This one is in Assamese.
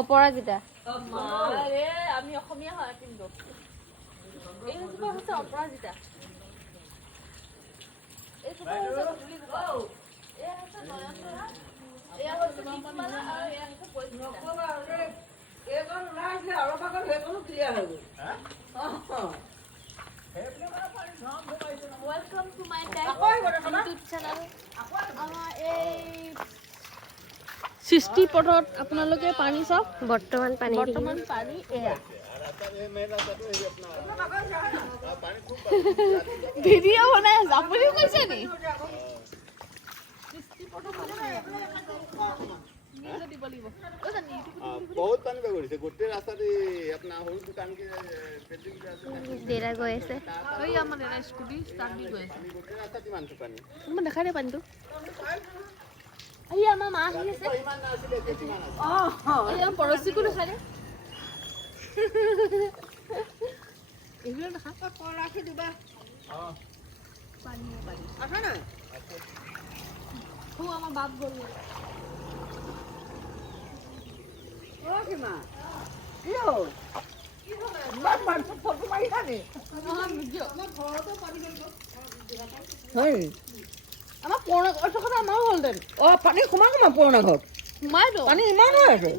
অপৰাজিতা আমি অসমীয়া হয় কিন্তু এই জোপা হৈছে অপৰাজিতা এই জোপা হৈছে কুলি জোপা এয়া হৈছে নয়নতৰা এয়া হৈছে দীপমালা আৰু এয়া হৈছে পৰিস্মিতা এইখন ওলাইছিলে অলপ আগত সেইখনো ক্লিয়াৰ হৈ গ'ল welcome to my back YouTube channel আমাৰ এই সৃষ্টি পথত আপোনালোকে পানী চাওক বৰ্তমান পানী পানী এয়া ভিডিঅ' বনাই আছে আপুনিও কৈছে নি बहुत पानी बगड़ी से गोटे रास्ता रे अपना होल दुकान के पेट्रोल के দেৰা গৈ আছে এই আমাৰ এনে স্কুটি ষ্টাৰ্ট দি গৈ আছে गोटे रास्ता ती मानतो पानी মই দেখাই দে পানীটো এই আমাৰ মা আহি আছে इमान ना आसिले केती मान आसे এই আমাৰ পৰচিকো দেখাই দে এইগুলো দেখা কল ৰাখি দিবা हां পানী আছে নাই হো আমাৰ বাপ গ'ল কিমা কি হ'ল ইমান মানুহ ফটো মাৰিছা নি আমাৰ ভিডিঅ' হয় আমাৰ পুৰণা ঘৰটো আমাৰো হ'লহেঁতেন পানী সোমাই পুৰণা ঘৰত সোমাইতো পানী ইমান হৈ আছে